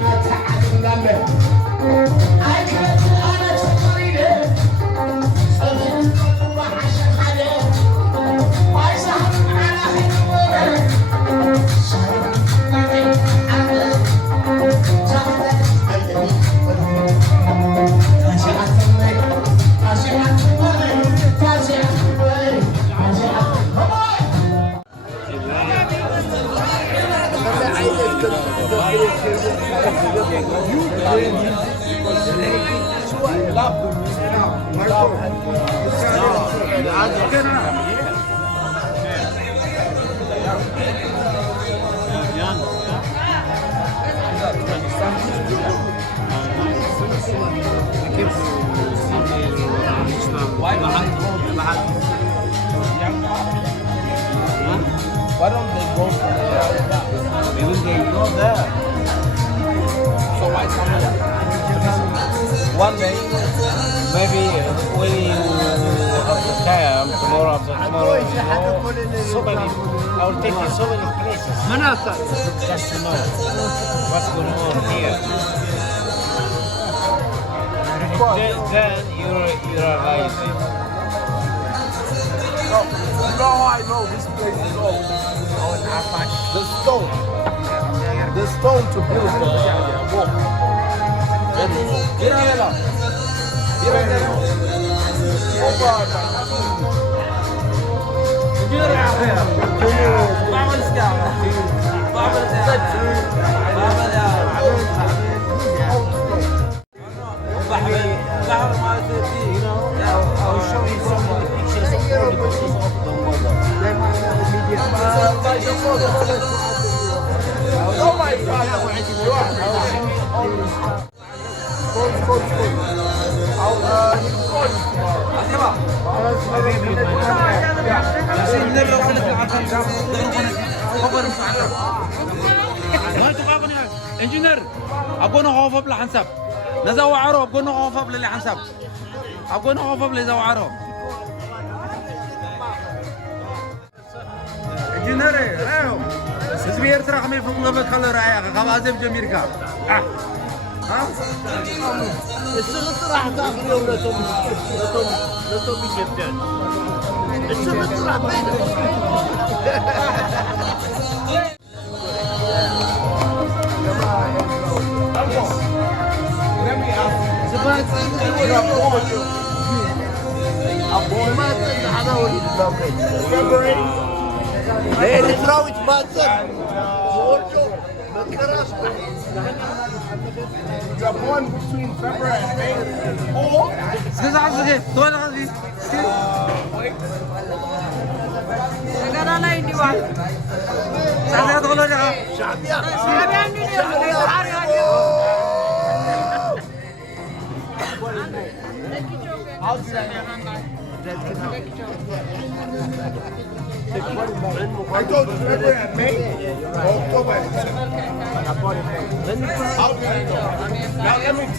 Not Why don't they go for maybe they go there. So why come one day, maybe when you have the time, tomorrow after tomorrow, so many, I will take you so many places. Just to know what's going on here. Then you realize it. No, I know this place is old. The stone to build the wall. I'll show you some pictures of all the pieces of the model. Oh my God! انجينير اكون خوف بلا حنسب نزو عرب اكون خوف بلا حنسب اكون خوف بلا زو عرب انجينير ايو سبي ارترا خمي فوق غبت خلو رايا خبازب جميركا ها السلطة راح تاخذ يوم لتوم يجبدن السلطة راح بينهم Eritrea matzah. You are born between February and May, or I told you February and May, October and December. How do you know? Now let me tell you.